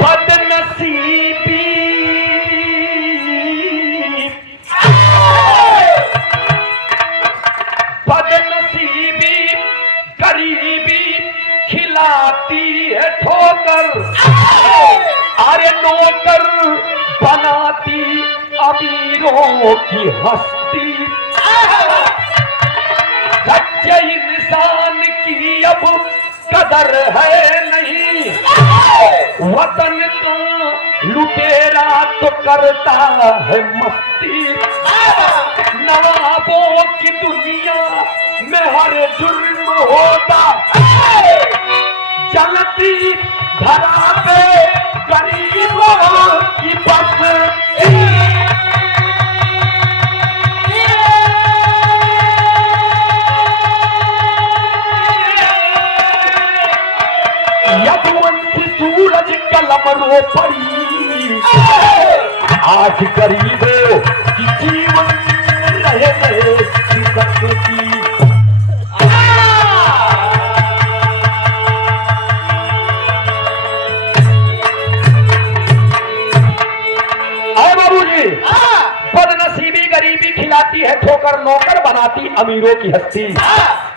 बदनसीबी बदनसीबी गरीबी खिलाती है ठोकर, अरे नौकर बनाती अमीरों की हस्ती। सच्चे इंसान की अब कदर है नहीं, वतन का लुटेरा तो करता है मस्ती। नवाबों की दुनिया में हर जुर्म होता, जलती धरा पे गरीबों की बस्ती। यदुवंशी सूरज कलम रो पड़ी, आज गरीबों की जीवन रहे सकती। बदनसीबी गरीबी खिलाती है ठोकर, नौकर बनाती अमीरों की हस्ती।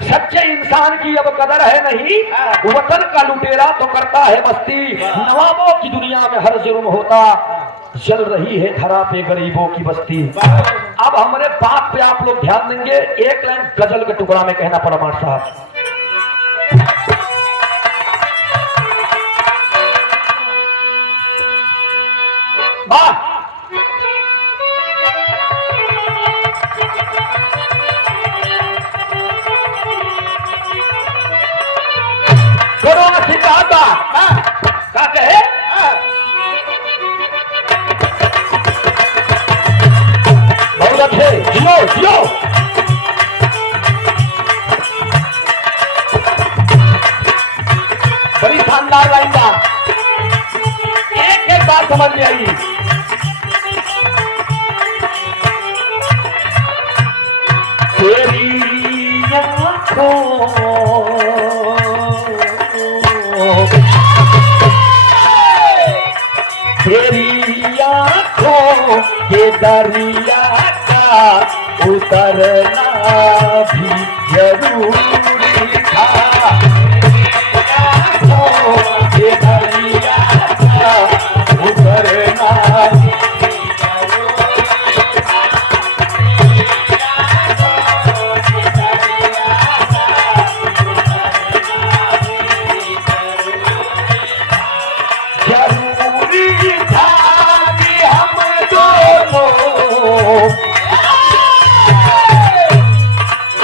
सच्चे इंसान की अब कदर है नहीं, वतन का लुटेरा तो करता है मस्ती। नवाबों की दुनिया में हर जुर्म होता, जल रही है धरा पे गरीबों की बस्ती। अब हमारे बात पे आप लोग ध्यान देंगे, एक लाइन गजल के टुकड़ा में कहना परमार साहब। क्या कहे? बहुत अच्छे, जियो जियो। बड़ी शानदार लाइन का, एक एक बात समझ में आई। तेरी आंखों तेरी आंखों के दरिया का उतरना भी जरूरी था। आंखों के दरिया का उतरना भी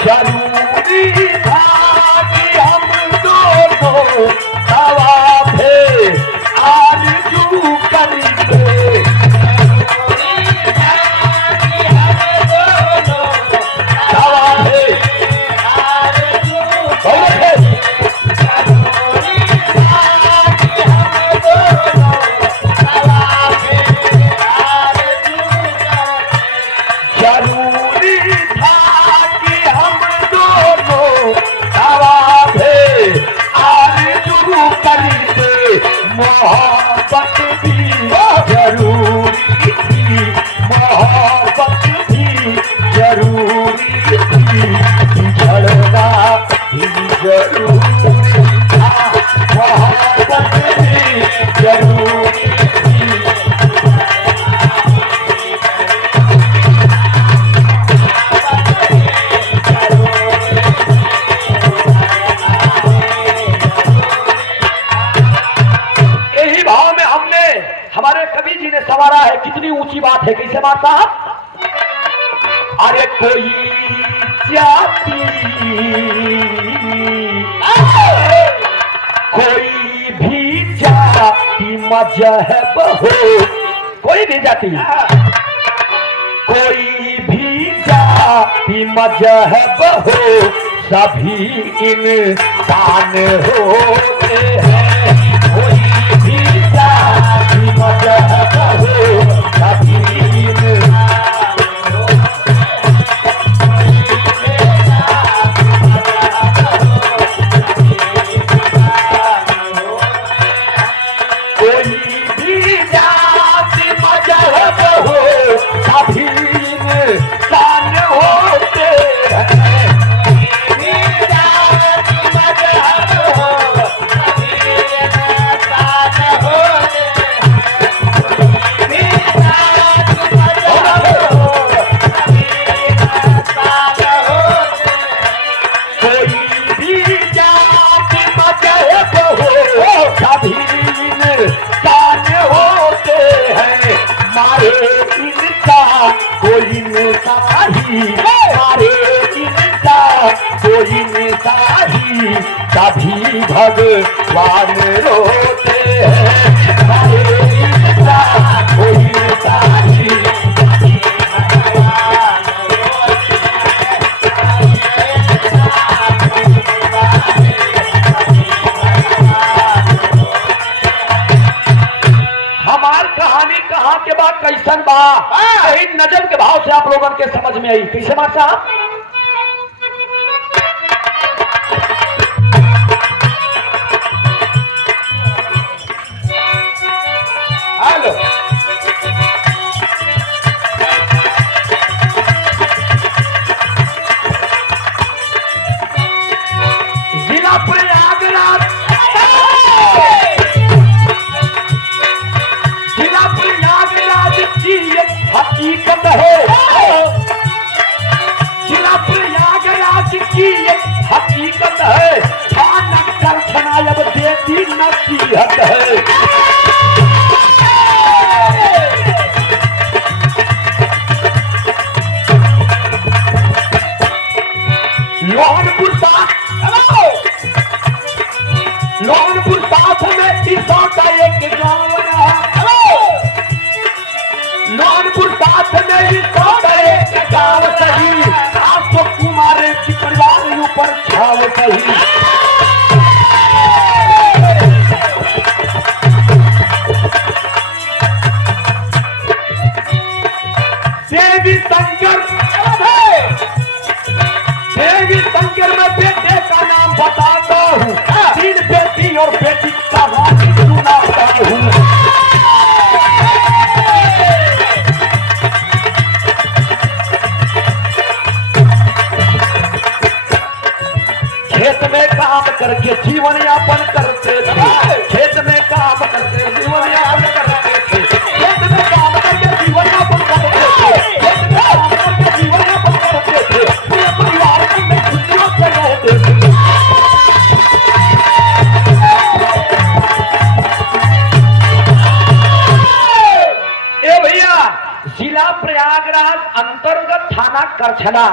जरूरी था कि हम दोनों हवा पे आरज़ू करते। हवा पे आरज़ू करते। मोहब्बत भी जरूरी थी, मोहब्बत भी जरूरी थी, झड़ना भी जरूरी था, मोहब्बत भी जरूरी थी। हमारे कवि जी ने सवारा है, कितनी ऊंची बात है। कैसे बात साहब? अरे कोई जाति कोई भी जाति मजहब हो, कोई भी जाति कोई भी जाति मजहब हो, सभी इंसान होते हैं। कोई भी जाति मजहब हो, सभी कोई जाति मजहब हो सभी इंसान होते हैं। जाति मजहब हो सभी इंसान होते हैं। जाति मजहब हो सभी इंसान होते हैं। कोई भी जाति मजहब हो सभी इंसान होते हैं। मारे इनका कोई नेताही मारे इनका कोई नेताही तभी भगवान रोते हैं। मारे इनका कोई नेताही तभी भगवान रोते हैं। हमार कहानी कहाँ के बाद कैसन बा यही नजम के भाव से आप लोगों के समझ में आई। कैसे मार साहब हेलो जिला प्रयागराज जिला प्रयागराज की हकीकत है। जिला प्रयागराज की हकीकत है। थाना करछना अब देती नसीहत है। लोहनपुर साथ में ईसा का एक गांव रहा। लोहनपुर साथ में ईसा का एक गांव सही। अशोक कुमार की परिवार ऊपर छाव सही। देवी शंकर में बेटे का नाम बताता हूँ। 3 बेटी और बेटी का नाम सुनाता हूँ। खेत में काम करके जीवन यापन करते थे। खेत में काम करके जीवन यापन करते थे। खेत में काम करके जीवन यापन करते थे। खेत में काम करके जीवन यापन करते थे। पूरे परिवार में खुशियों से रहते थे। ए भैया जिला प्रयागराज अंतर्गत थाना करछना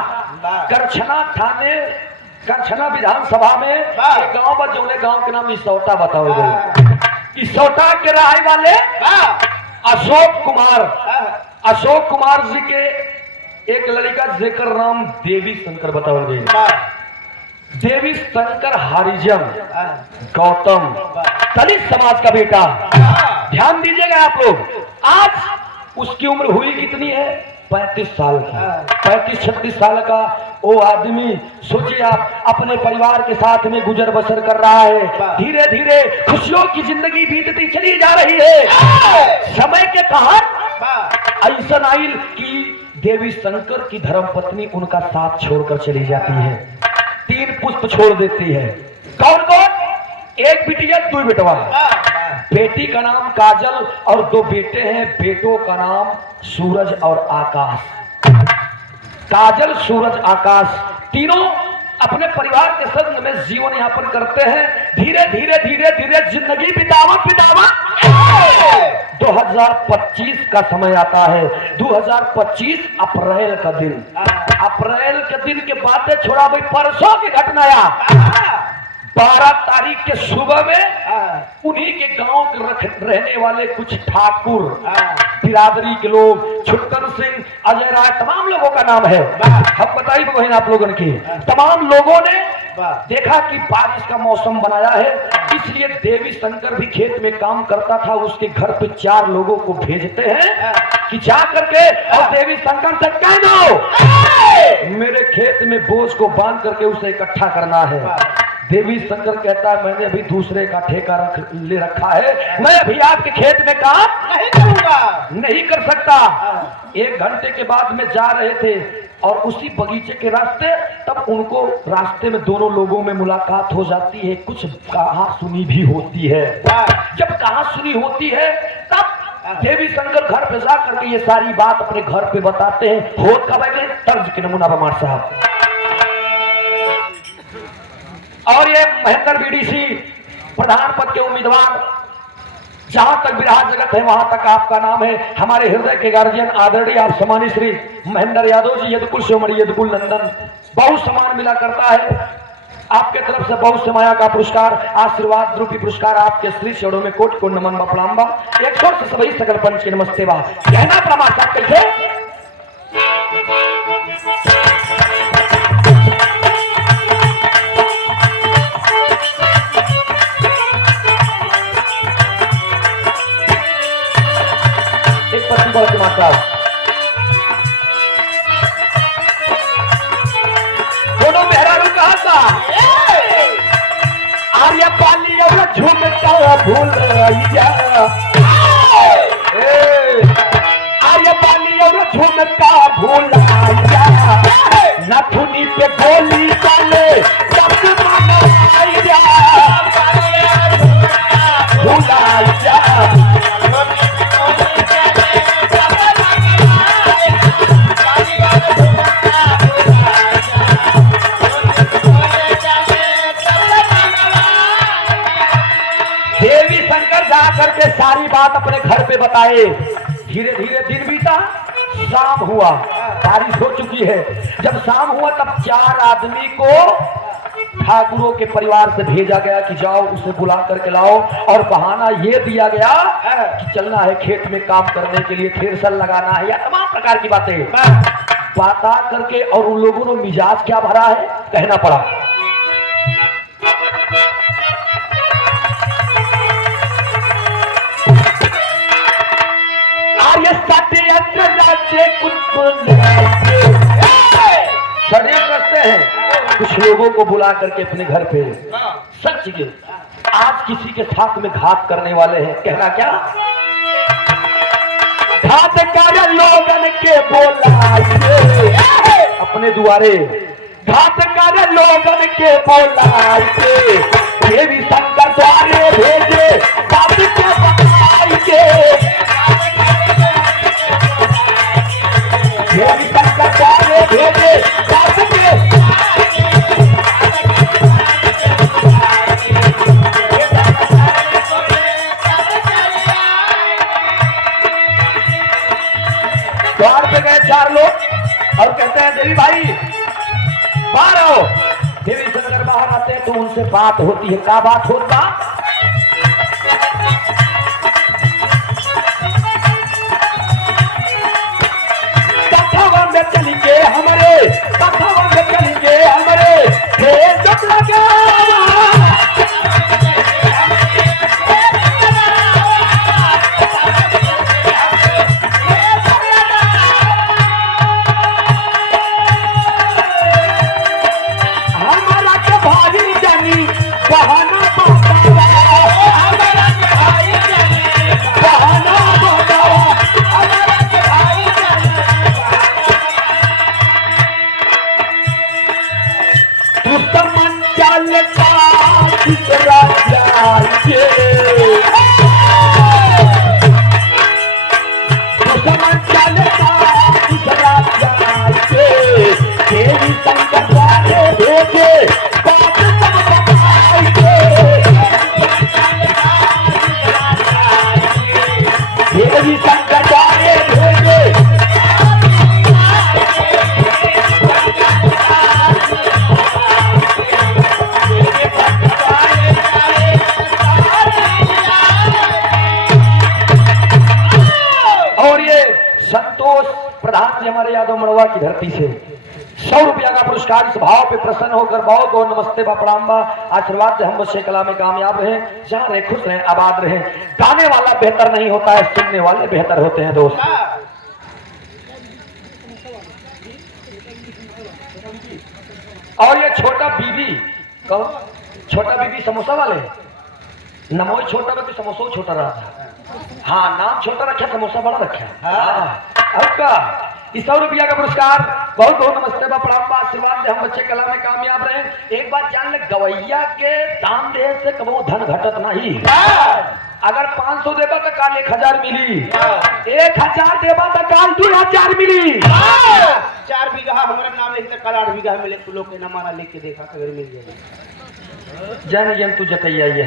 करछना विधानसभा में एक गांव बा जौने गांव के नाम इसौटा बताओ गए। इसौटा के रहने वाले अशोक कुमार जी के एक लड़का जेकर नाम देवी शंकर बताओ गए। देवी शंकर हरिजन गौतम दलित समाज का बेटा। ध्यान दीजिएगा आप लोग। आज उसकी उम्र हुई कितनी है? 35 साल की। 35-36 साल का वो आदमी सोचिए आप अपने परिवार के साथ में गुजर बसर कर रहा है। धीरे धीरे खुशियों की जिंदगी बीतती चली जा रही है। समय के कहार ऐसा आइल कि देवी शंकर की धर्मपत्नी उनका साथ छोड़कर चली जाती है। 3 पुष्प छोड़ देती है। कौन कौन? एक बिटिया 2 बेटवा। बेटी का नाम काजल और 2 बेटे हैं। बेटों का नाम सूरज और आकाश। काजल, सूरज, आकाश तीनों अपने परिवार के संग में जीवन यापन करते हैं। धीरे धीरे धीरे धीरे जिंदगी बितावत 2025 का समय आता है। 2025 अप्रैल का दिन। अप्रैल के दिन के बातें छोड़ा भाई, परसों की घटना 12 तारीख के सुबह में उन्हीं के गांव के रहने वाले कुछ ठाकुर बिरादरी के लोग, छुट्टन सिंह, अजय राय, तमाम लोगों का नाम है। हम बताइए बहन आप लोगों की, तमाम लोगों ने देखा कि बारिश का मौसम बनाया है, इसलिए देवी शंकर भी खेत में काम करता था। उसके घर पे 4 लोगों को भेजते हैं कि जा करके और देवी शंकर से कह दो मेरे खेत में बोझ को बांध करके उसे इकट्ठा करना है। देवी शंकर कहता है मैंने अभी दूसरे का ठेका ले रखा है, मैं अभी आपके खेत में काम नहीं करूंगा, नहीं कर सकता। 1 घंटे के बाद में जा रहे थे और उसी बगीचे के रास्ते, तब उनको रास्ते में दोनों लोगों में मुलाकात हो जाती है, कुछ कहा सुनी भी होती है। जब कहा सुनी होती है तब देवी शंकर घर पे जा करके ये सारी बात अपने घर पे बताते हैं। होत का बैठे तर्ज के नमूना बमार साहब। और ये महेंद्र बीडीसी प्रधान पद के उम्मीदवार, जहां तक बिरहा जगत है वहां तक आपका नाम है। हमारे हृदय के गार्जियन आदरणीय आप सम्मानी श्री महेंद्र यादव जी, यदकुल शिवमणि यदकुल नंदन, बहुत सम्मान मिला करता है आपके तरफ से। बहुत से माया का पुरस्कार, आशीर्वाद रूपी पुरस्कार आपके श्री चरणों में कोट को नमन प्रणाम। 100 से सभी सकल पंच के नमस्ते बा। कहना प्रमाण साहब कैसे एक पत्ती बड़ा कुमार साहब दोनों मेहरारू कहा था आर्य पाली और झुमका भूल आर्य पाली और झुमका भूल नथुनी पे गोली डाले करके सारी बात अपने घर पे बताए। धीरे धीरे दिन बीता, शाम हुआ, बारिश हो चुकी है। जब शाम हुआ तब 4 आदमी को ठाकुरों के परिवार से भेजा गया कि जाओ उसे बुला करके लाओ, और बहाना ये दिया गया कि चलना है खेत में काम करने के लिए, थ्रेसर लगाना है या तमाम प्रकार की बातें बता करके। और उन लोगों ने मिजाज क्या भरा है कहना पड़ा। षड्यंत्र करते हैं कुछ लोगों को बुला करके अपने घर पे, सच के आज किसी के साथ में घात करने वाले हैं। कहना क्या, घात कर लोगन के बोलाइए अपने दुआरे, घात कर लोगन के बोलाइए, देवी शंकर द्वारे भेजे बात के बताइए, देवी शंकर द्वारे भेजे बात के द्वार पे गए 4 लोग और कहते हैं देवी भाई बाहर आओ। देवी शंकर बाहर आते हैं तो उनसे बात होती है। क्या बात होता, कथावा में चली के हमारे, कथावा में चली के हमारे जब लगा हमारे यादव मड़वा की धरती से 100 रुपया का पुरस्कार इस भाव पे प्रसन्न होकर बहुत बहुत नमस्ते बा प्रणाम बा। आशीर्वाद से हम बच्चे कला में कामयाब रहे, जहाँ रहे खुश रहे, आबाद रहे। गाने वाला बेहतर नहीं होता है, सुनने वाले बेहतर होते हैं दोस्त। और ये छोटा बीबी कौन छोटा बीबी समोसा वाले नमो छोटा बीबी समोसा छोटा रहा था। हाँ, नाम छोटा रखा, समोसा बड़ा रखा। आपका 100 रुपया का पुरस्कार। बहुत बहुत नमस्ते बा, प्रणाम बा, आशीर्वाद दे, हम बच्चे कला में कामयाब रहे। एक बात जान ले, गवैया के दाम दे से कबो धन घटत नहीं। अगर 500 देबा तो काल 1000 मिली, 1000 देबा तो काल 2000 मिली। 4 बीघा हमारे नाम लिखते, कल 8 बीघा मिले। तू लोग के नाम मारा लिख के देखा अगर मिल जाएगा। जन जन तू जतैया है।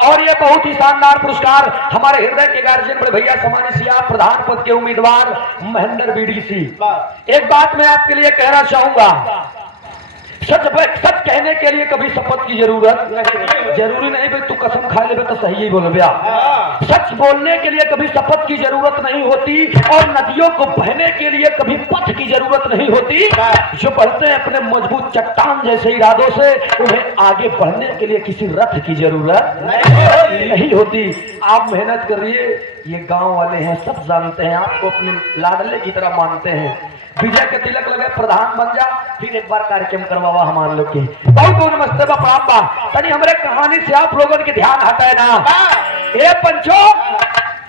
और ये बहुत ही शानदार पुरस्कार हमारे हृदय के गार्जियन बड़े भैया समानी सिया प्रधान पद के उम्मीदवार महेंद्र बीडीसी। एक बात मैं आपके लिए कहना चाहूंगा, सच कहने के लिए कभी शपथ की जरूरत जरूरी नहीं भाई, तू कसम खा ले तो सही ही बोल भैया। सच बोलने के लिए कभी शपथ की जरूरत नहीं होती, और नदियों को बहने के लिए कभी पथ की जरूरत नहीं होती। जो बढ़ते हैं अपने मजबूत चट्टान जैसे इरादों से, उन्हें आगे बढ़ने के लिए किसी रथ की जरूरत नहीं होती। आप मेहनत करिए, ये गांव वाले हैं, सब जानते हैं, आपको अपने लाडले की तरह मानते हैं। विजय के तिलक लगे, प्रधान बन जा, फिर एक बार कार्यक्रम करवावा हमारे लोग के। बहुत बहुत नमस्ते बा, प्रणाम बा। तनी हमारे कहानी से आप लोगों के ध्यान हटाए ना। ए पंचो,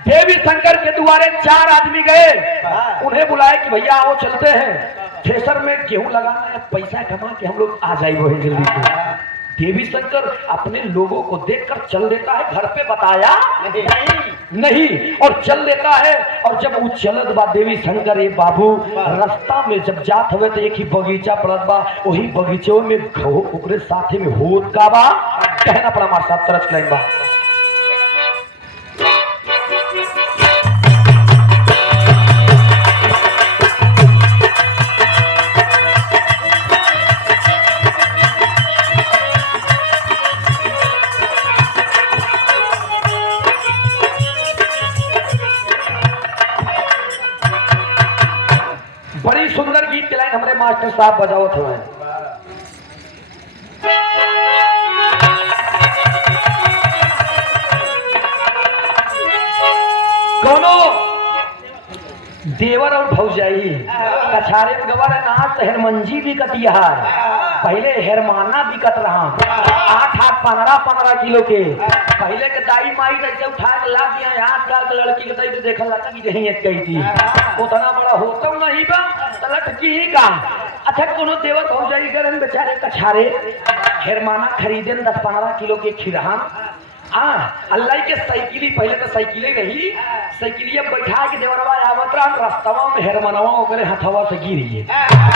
देवी शंकर के द्वारे 4 आदमी गए, उन्हें बुलाए कि भैया आओ चलते हैं, थ्रेसर में गेहूं लगाना है, पैसा कमा के हम लोग आ जाए वही जल्दी से। देवी शंकर अपने लोगों को देखकर चल देता है, घर पे बताया नहीं और चल देता है। और जब वो चलत बा देवी शंकर ये बाबू रास्ता में जब जात हुए तो एक ही बगीचा पड़त बा, वही बगीचे में ओकरे साथे में होत का बा, कहना पड़ा हमारे साथ तरस लाइन बा। बड़ी सुंदर गीत के लाइन हमारे मास्टर साहब बजावत हुए। दोनों देवर और भौजाई कछारे में गवर है ना, हेरमंजी भी कतिहार, पहले हेरमाना बिकत रहा 8-8 15-15 किलो के। पहले के दाई माई ऐसे उठा के ला दिया, आजकल के लड़की के तो देखल जाता कि यही एक गई थी, उतना बड़ा होता नहीं बा तलट की ही का। अच्छा, कोनो देवर भौजाई गरन बेचारे कछारे हेरमाना खरीदे 10-15 किलो के खिरहान। अल्लाह के साइकिली, पहले तो साइकिले रही, साइकिलिया बैठा के देवरवा आवत रहा, रास्तावा में हेरमनवा ओकरे हथवा से गिरी है।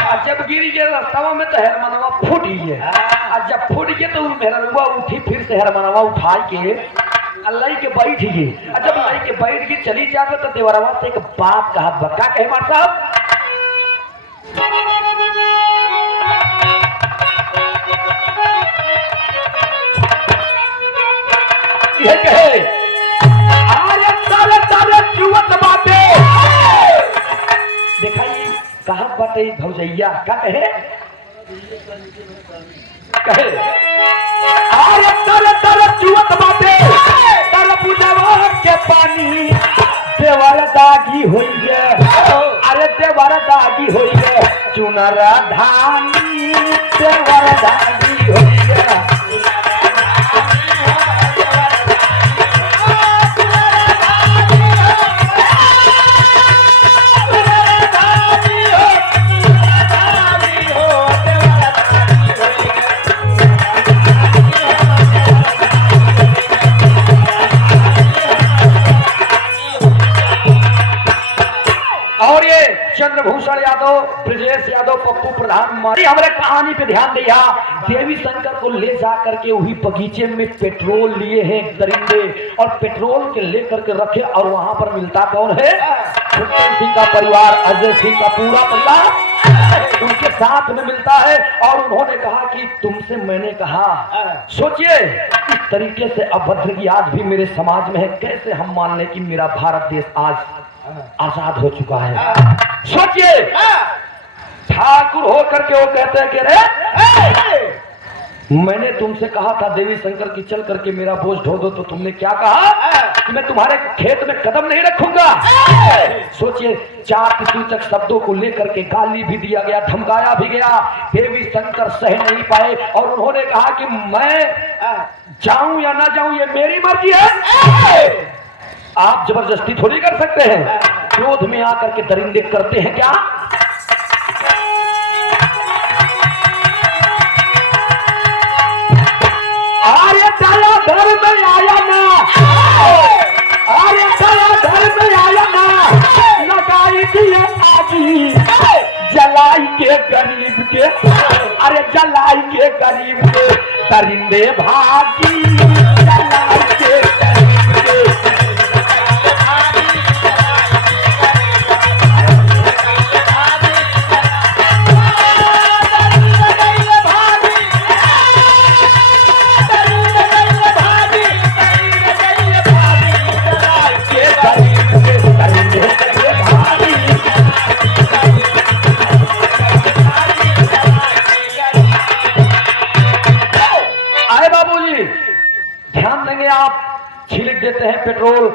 और जब गिरी के रास्तावा में तो हेरमनवा फूट गई है। और जब फूट गई तो हेरमनवा उठी, फिर से हेरमनवा उठा के अल्लाह के बैठ गई। और जब अल्लाह के बैठ के चली जाते तो देवरवा से एक बात कहा, बक्का कहे मार साहब, ये कहे अरे तारे तारे चुवत बाटे। दिखाई कहा बाटे भौजैया, क्या कहे कहे अरे तारे तारे चुवत बाटे, तारे पूजवा के पानी देवर दागी होई है। अरे देवर दागी होई है, चुनरा धानी देवर दागी होई है। चंद्रभूषण यादव, ब्रजेश यादव, पप्पू प्रधान हमारे कहानी पे ध्यान दिया। देवी शंकर को ले जा करके वही बगीचे में पेट्रोल लिए हैं दरिंदे, और पेट्रोल के लेकर के रखे, और वहां पर मिलता कौन है? सुखचंद सिंह का परिवार, अजय सिंह का पूरा परिवार उनके साथ में मिलता है। और उन्होंने कहा कि तुमसे मैंने कहा, सोचिए इस तरीके से अभद्र की आज भी मेरे समाज में है, कैसे हम मान लें कि मेरा भारत देश आज आजाद हो चुका है। सोचिए ठाकुर होकर के वो कहते हैं कि रे मैंने तुमसे कहा था देवी शंकर की चल करके मेरा बोझ ढो दो, तो तुमने क्या कहा? कि मैं तुम्हारे खेत में कदम नहीं रखूंगा। सोचिए 4 सूचक शब्दों को लेकर के गाली भी दिया गया, धमकाया भी गया। देवी शंकर सह नहीं पाए और उन्होंने कहा कि मैं जाऊं या ना जाऊं ये मेरी मर्जी है, आप जबरदस्ती थोड़ी कर सकते हैं। क्रोध में आकर के दरिंदे करते हैं क्या? आर्य दया घर में आया ना, आर्य दया घर में आया ना, लगाई दिए आगी जलाई के गरीब के, अरे जलाई के गरीब के दरिंदे भागी, जलाई के गरीब के। आप छिड़क देते हैं पेट्रोल,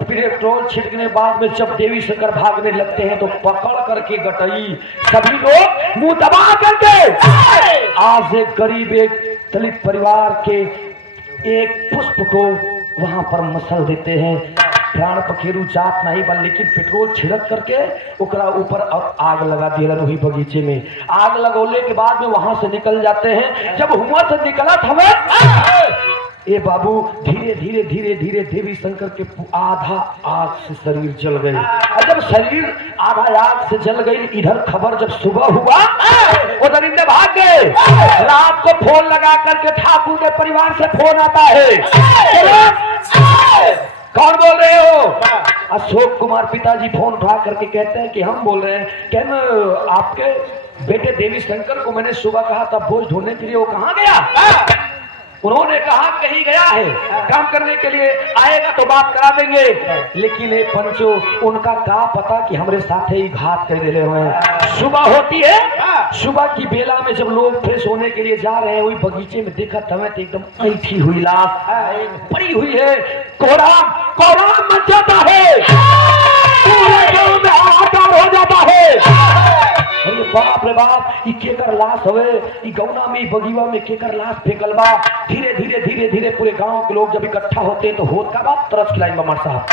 पेट्रोल छिड़कने बाद में जब देवी शंकर भागने लगते हैं तो पकड़ करके गटई सभी लोग मुंह दबा करके आज एक गरीब एक दलित परिवार के एक पुष्प को वहां पर मसल देते हैं। प्राण पखेरु जात नहीं बन, लेकिन पेट्रोल छिड़क करके ओकरा ऊपर और आग लगा दिया। वही बगीचे में आग लगौले के बाद में वहां से निकल जाते हैं। जब हुआ से निकला हमें ए बाबू धीरे धीरे धीरे धीरे देवी शंकर के आधा आग से शरीर जल गई। और जब शरीर आधा आग से जल गई, इधर खबर जब सुबह हुआ वो दरिंदे भाग गए। रात को फोन लगा करके ठाकुर के परिवार से फोन आता है, कौन बोल रहे हो? अशोक कुमार पिताजी फोन उठा करके कहते हैं कि हम बोल रहे हैं। कहना आपके बेटे देवी शंकर को मैंने सुबह कहा था बोझ ढूंढने के लिए, वो कहाँ गया? उन्होंने कहा कहीं गया है, काम करने के लिए आएगा तो बात करा देंगे। लेकिन ये पंचो उनका क्या पता कि हमारे साथ ही घात कर रहे हुए हैं। सुबह होती है, सुबह की बेला में जब लोग फ्रेश होने के लिए जा रहे हैं, वही बगीचे में देखा तमें तो एकदम ऐठी हुई लाश पड़ी हुई है। कोहराम कोहराम मच जाता है, पूरे गांव में हाहाकार हो जाता है। अरे बाप रे बाप, ई केकर लाश हवे, ई गौना में बगीवा में केकर लाश फेंकल बा। धीरे धीरे धीरे धीरे पूरे गांव के लोग जब इकट्ठा होते हैं तो होत का बात तरस खिलाई ममर साहब।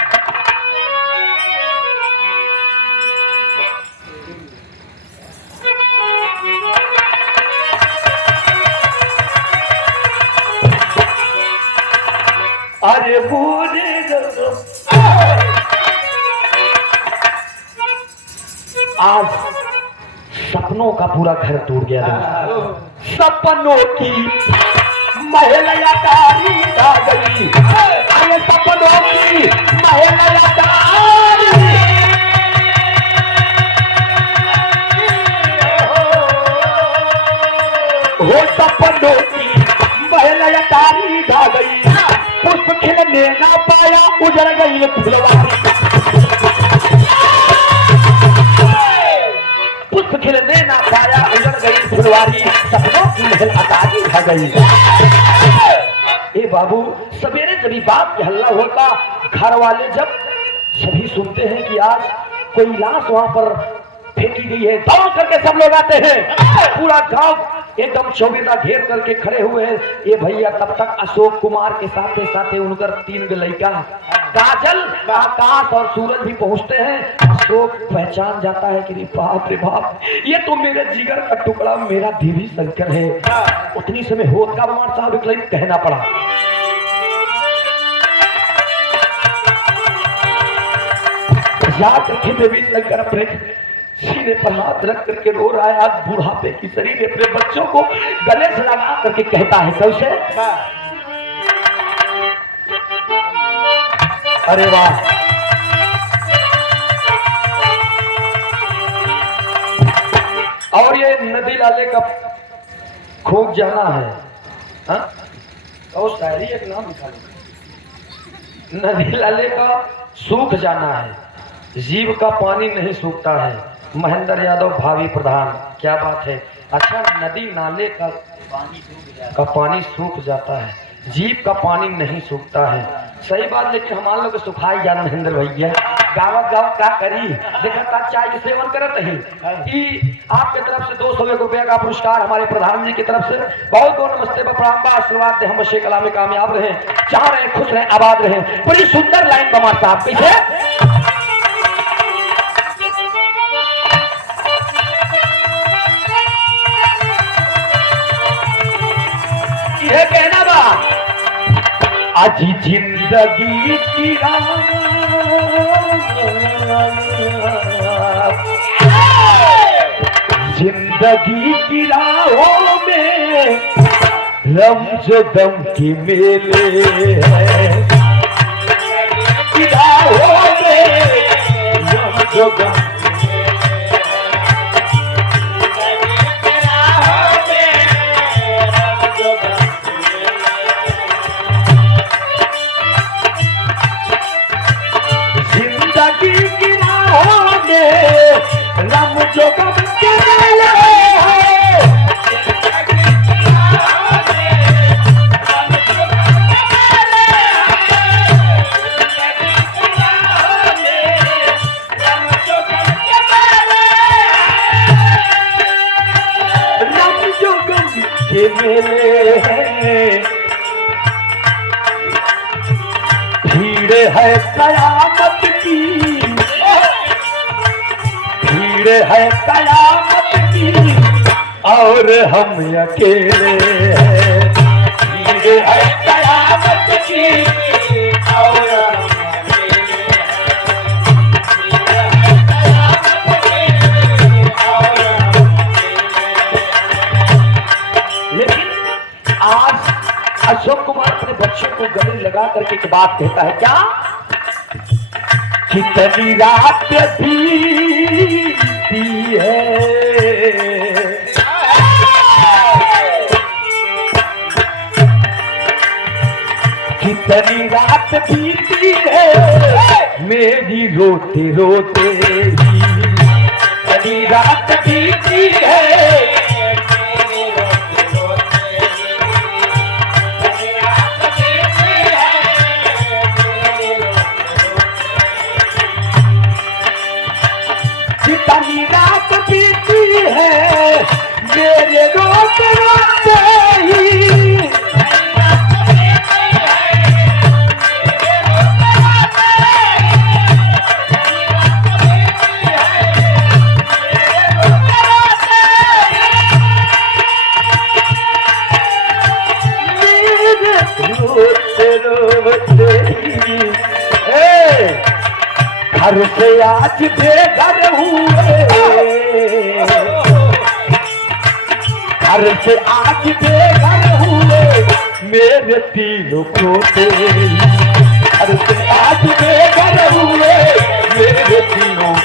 अरे बूढ़े आज सपनों का पूरा घर टूट गया। सपनों की महलयादारी आ गई, अरे सपनों की महलयादारी, हो सपनों की महलयादारी आ गई। पुष्प खिलने ना पाया, उजड़ गई फुलवारी। पुष्प खिलने ना पाया, उजड़ गई फुलवारी। सपनों की महल अतारी खा गई। ए बाबू सवेरे जब बात के हल्ला होता, घर वाले जब सभी सुनते हैं कि आज कोई लाश वहां पर फेंकी गई है, दौड़ करके सब लोग आते हैं। पूरा गांव एकदम चौबीसा घेर करके खड़े हुए हैं। ये भैया तब तक अशोक कुमार के साथ साथ उनकर 3 लड़का काजल, आकाश और सूरज भी पहुंचते हैं। अशोक पहचान जाता है कि बाप रे बाप, ये तो मेरे जिगर का टुकड़ा मेरा देवी शंकर है। उतनी समय होत का कुमार साहब एक लाइन कहना पड़ा, याद रखिए देवी शंकर अपने सीने पर हाथ रख करके रो रहा है। आज बुढ़ापे की शरीर अपने बच्चों को गले से लगा करके कहता है कैसे? अरे वाह, और ये नदी लाले का खूब जाना है। हाँ? और शायरी एक नाम निकालो, नदी लाले का सूख जाना है, जीव का पानी नहीं सूखता है। महेंद्र यादव भावी प्रधान, क्या बात है। अच्छा, नदी नाले का पानी सूख जाता है, जीव का पानी नहीं सूखता है। सही बात, लेकिन हमारे लोग सुखाई जाना महेंद्र भैया गावत गावत का करी देखा चाय के सेवन करत ही कि आपके तरफ से 201 रुपया का पुरस्कार हमारे प्रधानमंत्री की तरफ से बहुत बहुत नमस्ते प्रणाम आशीर्वाद दे, हम बशे कला में कामयाब रहे, जहाँ रहे खुश रहे आबाद रहे। बड़ी सुंदर लाइन बमा साहब कैसे ये कहना बा आज जिंदगी की जिंदगी की राहों में रमज दम के मेले हैं, की राहों में रमज दम जो कब के मेले हैं, जो गम के मेले हैं, भीड़ है कयामत की, भीड़ है कयामत की और हम अकेले हैं, भीड़ है कयामत की और हम अकेले हैं। लेकिन आज अशोक कुमार अपने बच्चों को गले लगा करके एक बात कहता है, क्या कितनी रात बीती है, कितनी रात बीती है मेरी रोते रोते ही, कितनी रात बीती है कितनी रात बीती है मेरे रोते रोते ही, रोते रोते ही घर से आज बेघर हुए, घर से आज बेघर हुए मेरे तीनों पोते, घर से आज बेघर हुए मेरे तीनों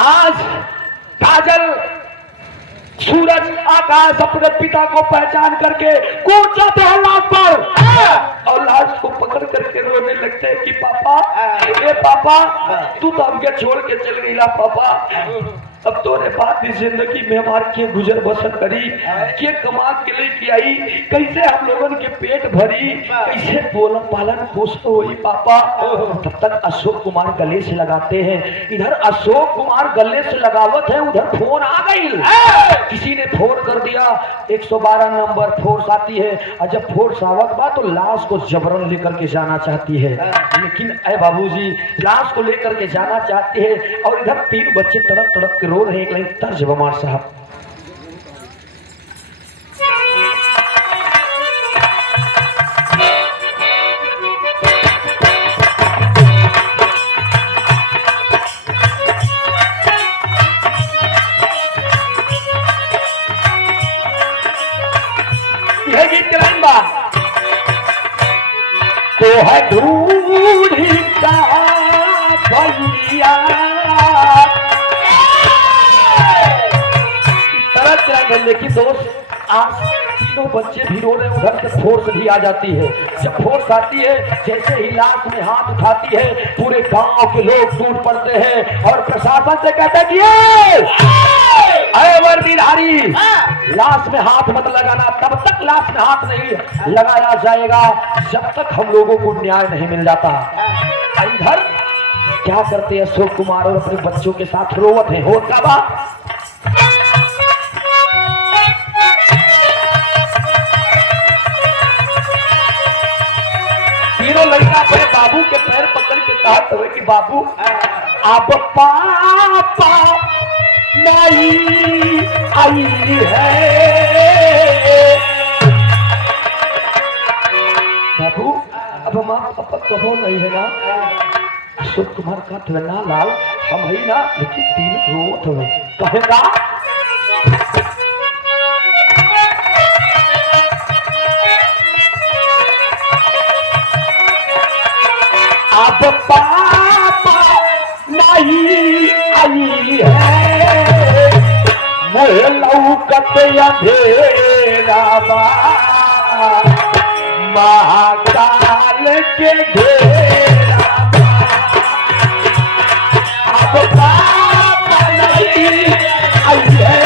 आज काजल सूरज आकाश अपने पिता को पहचान करके कूद जाते हैं लाश पर और लाश को पकड़ करके रोने लगते हैं कि पापा, ये पापा तू तो हमके छोड़ के चल गई ला पापा, अब तोरे बात इस जिंदगी में हमार के गुजर बसर करी, के कमा के लेके आई, कैसे हम लोगों के पेट भरी, कैसे बोला पालन पोषण हुई पापा। तब तक अशोक कुमार गले से लगाते हैं, इधर अशोक कुमार गले से लगावत है, उधर फोन आ गई, किसी ने फोन कर दिया, 112 नंबर फोर्स आती है, और जब फोर्स आवत बा तो लाश को जबरन लेकर के जाना चाहती है, लेकिन अय बाबूजी लाश को लेकर के जाना चाहते हैं और इधर 3 बच्चे तड़प तड़प के रो रहे हैं। एक लाइन तर्ज बमार साहब, यह गीत की लाइन बा, तो है ढूंढी का भैया लेकिन दोस्त आज तो बच्चे भी रो रहे, उधर से फोर्स भी आ जाती है। जब फोर्स आती है, जैसे ही लाश में हाथ उठाती है, पूरे गांव के लोग टूट पड़ते हैं और प्रशासन से कहते हैं कि अरे वर्दीधारी, लाश में हाथ मत लगाना। तब तक लाश में हाथ नहीं लगाया जाएगा जब तक हम लोगों को न्याय नहीं मिल जाता। इधर क्या करते हैं अशोक कुमार और अपने बच्चों के साथ रोवत है। हो का बा तीनों लड़का अपने बाबू के पैर पकड़ के कहा हुए कि बाबू अब पापा नहीं आई है। बाबू अब माँ पापा कहो नहीं है ना। अशोक कुमार का तो ना लाल हम ही ना, लेकिन तीन रोत हुए कहेगा अब पापा नहीं आई है, मोह लौकत अंधेरा बा, महाकाल के घेरा बा। अब पापा नहीं आई है,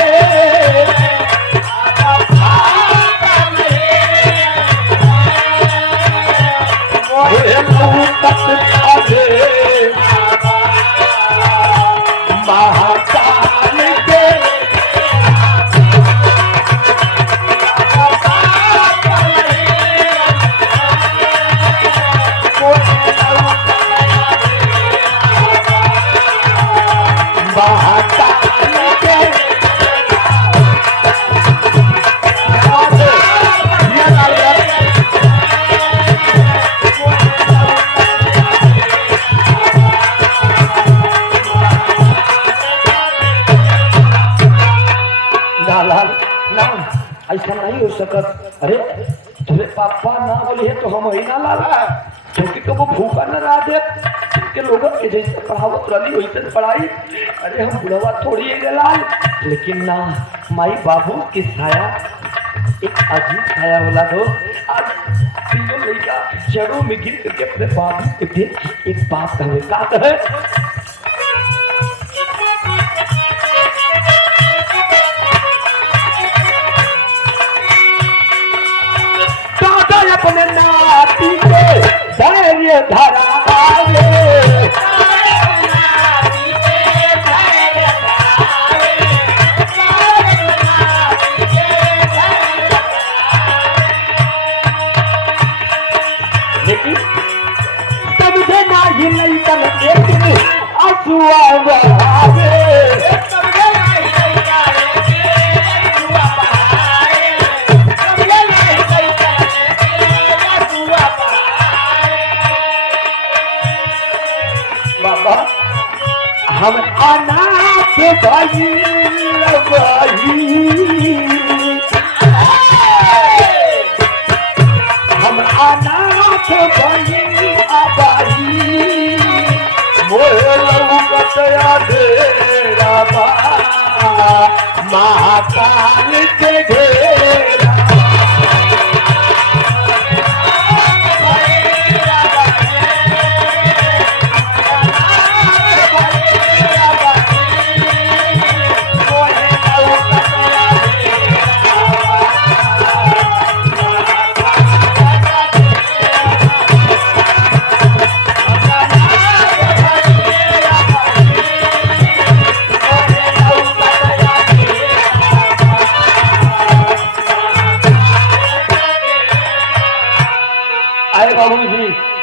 अब पापा नहीं मोह लौकत महाकाल के ऐसा नहीं हो सकत। अरे तुझे पापा ना बोली है तो हम ही ना लाला, क्योंकि कबो भूखा न रह दे के लोगों के जैसे पढ़ावत रही वैसे पढ़ाई। अरे हम बुढ़वा थोड़ी है लाल, लेकिन ना माई बाबू की छाया एक अजीब छाया होला। दो आज तीनों लड़का जड़ों में गिर करके अपने बाबू के एक बात कहे का कहे अपने नाती के धैर्य धरावे, लेकिन समझे ना ही नहीं कर एक आंसुआ बहावे। हम अनाथ भाई हम अनाथ भाई आबाई, मोह लौकत अंधेरा बा, महाकाल के घेरा।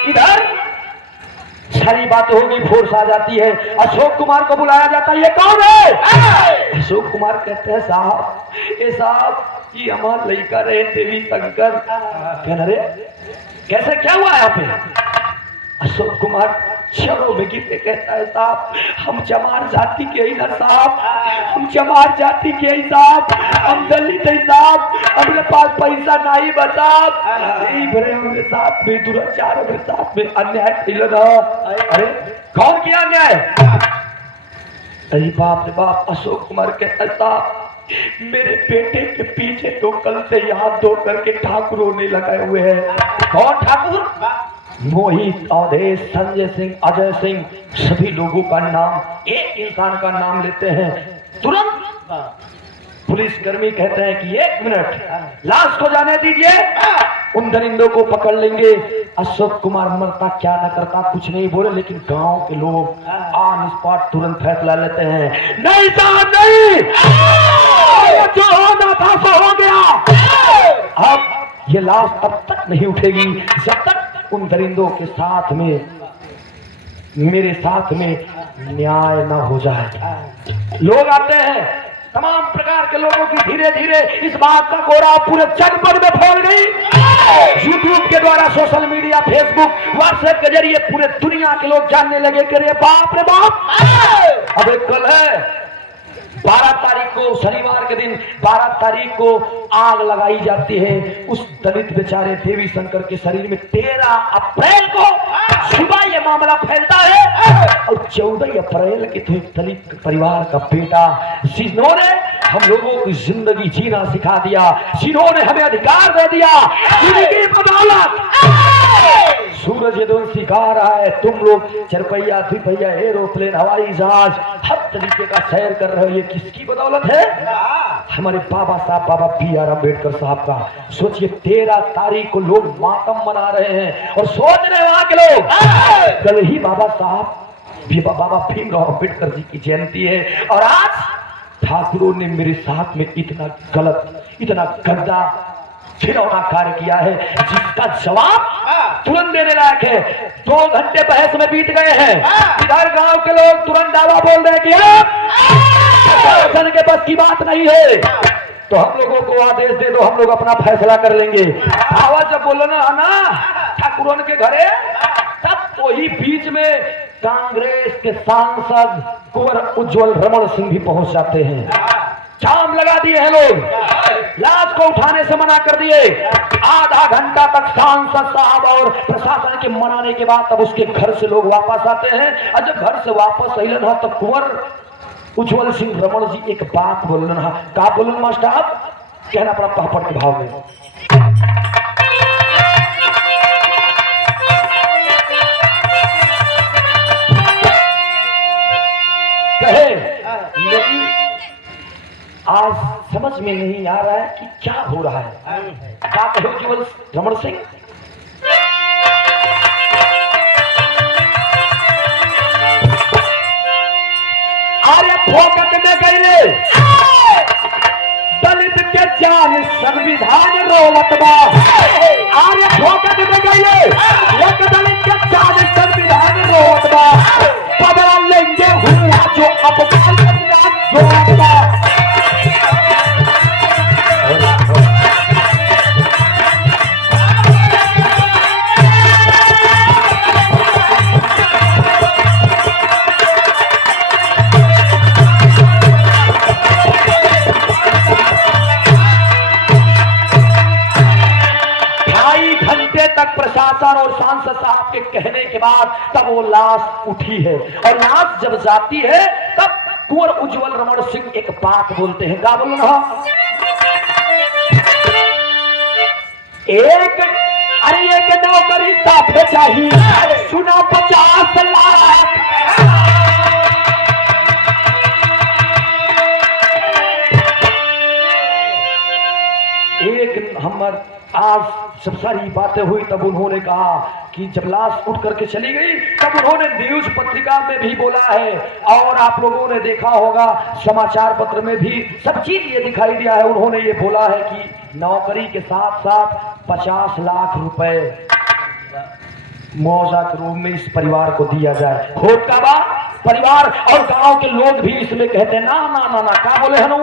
इधर सारी बात होगी, फोर्स आ जाती है, अशोक कुमार को बुलाया जाता है। ये कौन है? अशोक कुमार कहते हैं साहब ये साहब ये हमारा लड़का रहे देवी शंकर। कहना रे कैसे क्या हुआ यहाँ पे? अशोक कुमार चलो बेगी पे कहता है साहब हम चमार जाति के ही ना साहब, हम चमार जाति के ही साहब, हम दलित है साहब, हमरे पास पैसा नहीं बताब, यही भरे हमरे साथ में दुराचार, हमरे साथ में अन्याय किया ना। अरे कौन किया अन्याय? अरे बाप रे बाप। अशोक कुमार कहता है साहब मेरे बेटे के पीछे तो कल से हाथ धो करके ठाकुरों ने लगाए हुए हैं। कौन ठाकुर? मोहित, अवधेश, संजय सिंह, अजय सिंह, सभी लोगों का नाम, एक इंसान का नाम लेते हैं, तुरंत पुलिस कर्मी कहते हैं कि 1 मिनट लाश को जाने दीजिए, उन दरिंदों को पकड़ लेंगे। अशोक कुमार मरता क्या न करता, कुछ नहीं बोले, लेकिन गांव के लोग ऑन स्पॉट तुरंत फैसला लेते हैं, नहीं साहब नहीं, जो होना था सो हो गया। अब ये लाश तब तक नहीं उठेगी जब तक उन दरिंदों के साथ में, मेरे साथ में न्याय न हो जाए। लोग आते हैं, तमाम प्रकार के लोगों की धीरे धीरे इस बात का गोरा पूरे जनपद में फैल गई। यूट्यूब के द्वारा, सोशल मीडिया, फेसबुक, व्हाट्सएप के जरिए पूरे दुनिया के लोग जानने लगे कि रे बाप रे बाप। अब एक कल है 12 तारीख को, शनिवार के दिन 12 तारीख को आग लगाई जाती है उस दलित बेचारे देवी शंकर के शरीर में। 13 अप्रैल को सुबह ये मामला फैलता है और 14 अप्रैल के तो एक दलित परिवार का बेटा, जिन्होंने हम लोगों की जिंदगी जीना सिखा दिया, जिन्होंने हमें अधिकार दे दिया, जिनकी बदौलत सूरज यदुवंशी गा रहा है, तुम लोग चरपैया, द्विपैया, एरोप्लेन, हवाई जहाज, हर तरीके का सैर कर रहे हो, ये किसकी बदौलत है? हमारे बाबा साहब, बाबा BR अम्बेडकर साहब का। सोचिए 13 तारीख को लोग मातम मना रहे हैं और सोच रहे हैं वहां के लोग कल ही बाबा साहब, बाबा भीमराव अम्बेडकर जी की जयंती है, और आज ठाकुरों ने मेरे साथ में इतना गलत, इतना गंदा, घिनौना कार्य किया है जिसका जवाब तुरंत देने लायक है। 2 घंटे बहस में बीत गए हैं। इधर गांव के लोग तुरंत दावा बोल रहे हैं कि प्रशासन के बस की बात नहीं है, तो हम लोगों को आदेश दे दो, हम लोग अपना फैसला कर लेंगे। आवाज जब बोलो ना ठाकुरों के घरे, तब तो ही बीच में कांग्रेस के सांसद कुंवर उज्जवल रमण सिंह भी पहुंच जाते हैं। जाम लगा दिए हैं लोग, लाश को उठाने से मना कर दिए। आधा घंटा तक सांसद साहब और प्रशासन के मनाने के बाद तब उसके घर से लोग वापस आते हैं, और जब घर से वापस अलन हो तब कुंवर उज्जवल सिंह रमण जी एक बात बोलन है। का बोलन मास्टर? आप कहना पड़ा पहपट के भाव में, कहे लेकिन आज समझ में नहीं आ रहा है कि क्या हो रहा है। क्या कहो उज्जवल रमण सिंह? अरे फोकट में गए दलित के जान संविधान रोवत बा। अरे फोकट में गए एक दलित के जान संविधान रोवत बा। बदला लेंगे हुआ जो अब रोवत बा। प्रशासन और सांसद साहब के कहने के बाद तब वो लाश उठी है, और लाश जब जाती है तब कुंवर उज्जवल रमण सिंह एक बात बोलते हैं। क्या बोल रहा? एक नौकरी साफे चाहिए, सुना 50 लाख। एक हमर आज जब सारी बातें हुई तब उन्होंने कहा कि जब लाश उठ करके चली गई तब उन्होंने न्यूज पत्रिका में भी बोला है, और आप लोगों ने देखा होगा समाचार पत्र में भी सब चीज ये दिखाई दिया है। उन्होंने ये बोला है कि नौकरी के साथ साथ 50 लाख रुपए मुआवजा के रूप में इस परिवार को दिया जाए। खोट का बात परिवार और गांव के लोग भी इसमें कहते हैं ना ना ना ना। क्या बोले हनु?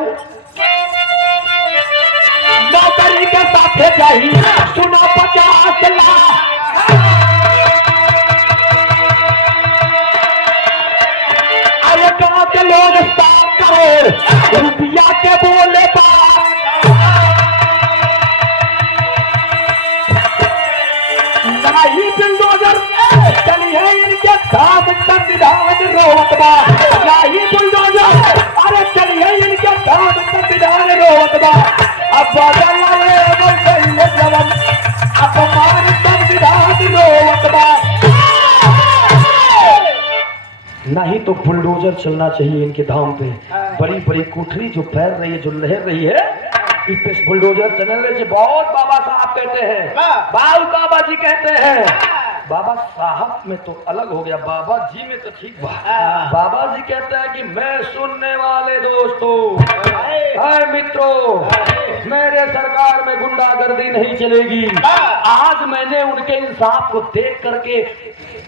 नौकरी के साथ चाहिए, सुना 50 लाख। अरे गांव के लोग 7 करोड़ रुपया के बोले नहीं बुलडोजर चली है इनके साथ संविधान रोवत बा। नहीं बुलडोजर अरे चली है इनके साथ संविधान नहीं तो बुलडोजर चलना चाहिए इनके धाम पे। बड़ी बड़ी कोठरी जो फैल रही है, जो लहर रही है, इस पे बुलडोजर चल रहे। बहुत बाबा साहब कहते हैं, बाल बाबा जी कहते हैं। बाबा साहब में तो अलग हो गया, बाबा जी में तो ठीक बात। बाबा जी कहते हैं कि मैं सुनने वाले दोस्तों, हाय मित्रों, मेरे सरकार में गुंडागर्दी नहीं चलेगी। आज मैंने उनके इंसाफ को देख करके,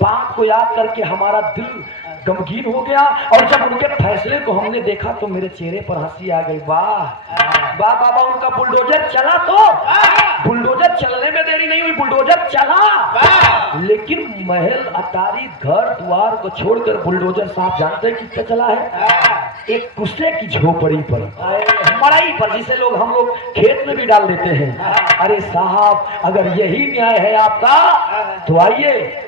बात को याद करके हमारा दिल गमगीन हो गया। और जब उनके फैसले को हमने देखा तो मेरे चेहरे पर हंसी आ गई। वाह वाह बाबा, उनका बुलडोजर चला तो बुलडोजर चलने में देरी नहीं हुई, बुलडोजर चला। लेकिन महल अटारी घर द्वार को छोड़कर बुलडोजर साहब जानते हैं किससे चला है? एक कुत्ते की झोपड़ी पर, मड़ई पर, जिसे हम लोग खेत में भी डाल देते हैं। अरे साहब, अगर यही न्याय है आपका तो आइए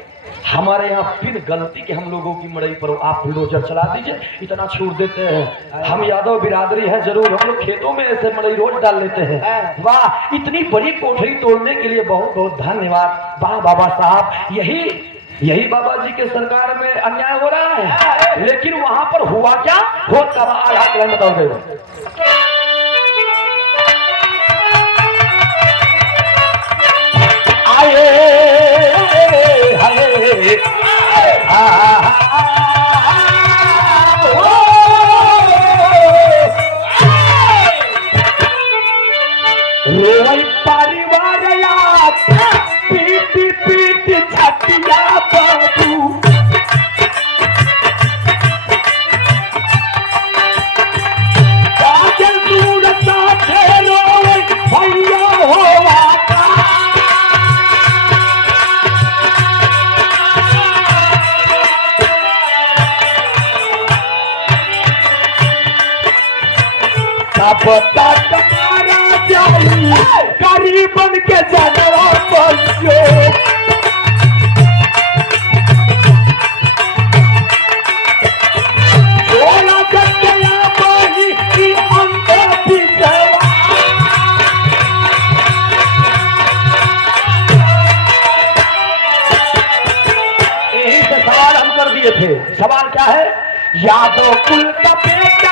हमारे यहाँ बिन गलती के हम लोगों की मड़ई पर आप बुलडोजर चला दीजिए, इतना छूट देते हैं। हम यादव बिरादरी है जरूर, हम लोग खेतों में ऐसे मड़ई रोज डाल लेते हैं। वाह, इतनी बड़ी कोठरी तोड़ने के लिए बहुत बहुत धन्यवाद। वाह बाबा साहब, यही बाबा जी के सरकार में अन्याय हो रहा है। लेकिन वहां पर हुआ क्या? हो तबाह हाथ बताओ गए। रोई परिवार पीट पीट छतिया बाबू, काजल दूर साथे रोई भैया होवा। गरीबन के जनवा बच्चो, छोला गया पानी की अंदर बिजवा। यही से सवाल हम कर दिए थे। सवाल क्या है? यादव कुल का बेटा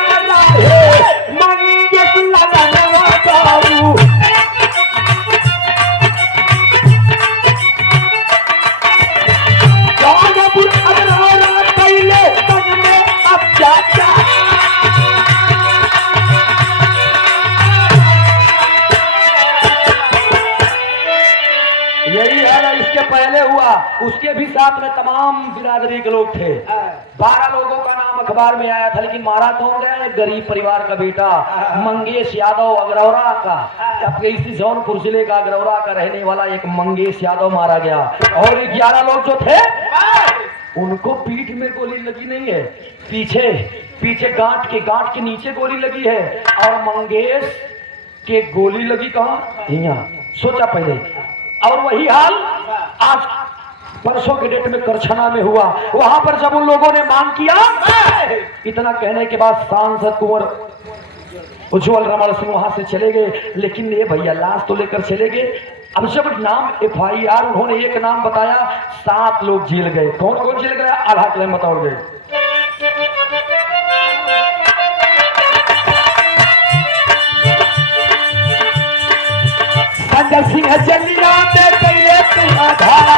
है मंगेश लगनवा बाबू, जौनपुर अगरौरा कैले तन में अब चाचा। यही है, इसके पहले हुआ, उसके भी साथ में तमाम बिरादरी के लोग थे। 12 लोगों का नाम अखबार में आया था, लेकिन मारा कौन गया? एक गरीब परिवार का बेटा मंगेश यादव अगरौरा का, आपके इसी जौनपुर जिले का अगरौरा का रहने वाला एक मंगेश यादव मारा गया। और 11 लोग जो थे उनको पीठ में गोली लगी नहीं है, पीछे गांठ के नीचे गोली लगी है। और मंगेश के गोली लगी कहाँ? यहाँ। सोचा पहले। और वही हाल आज परसों के डेट में करछना में हुआ। वहां पर जब उन लोगों ने मांग किया, इतना कहने के बाद सांसद कुंवर उज्जवल रमण सिंह वहां से चले गए। लेकिन ये भैया लाश तो लेकर चले गए। अब जब नाम FIR उन्होंने एक नाम बताया, 7 लोग जेल गए। कौन कौन जेल गया? आधा क्लेम बताओगे। संजय सिंह जलिया में गए तुम आधार,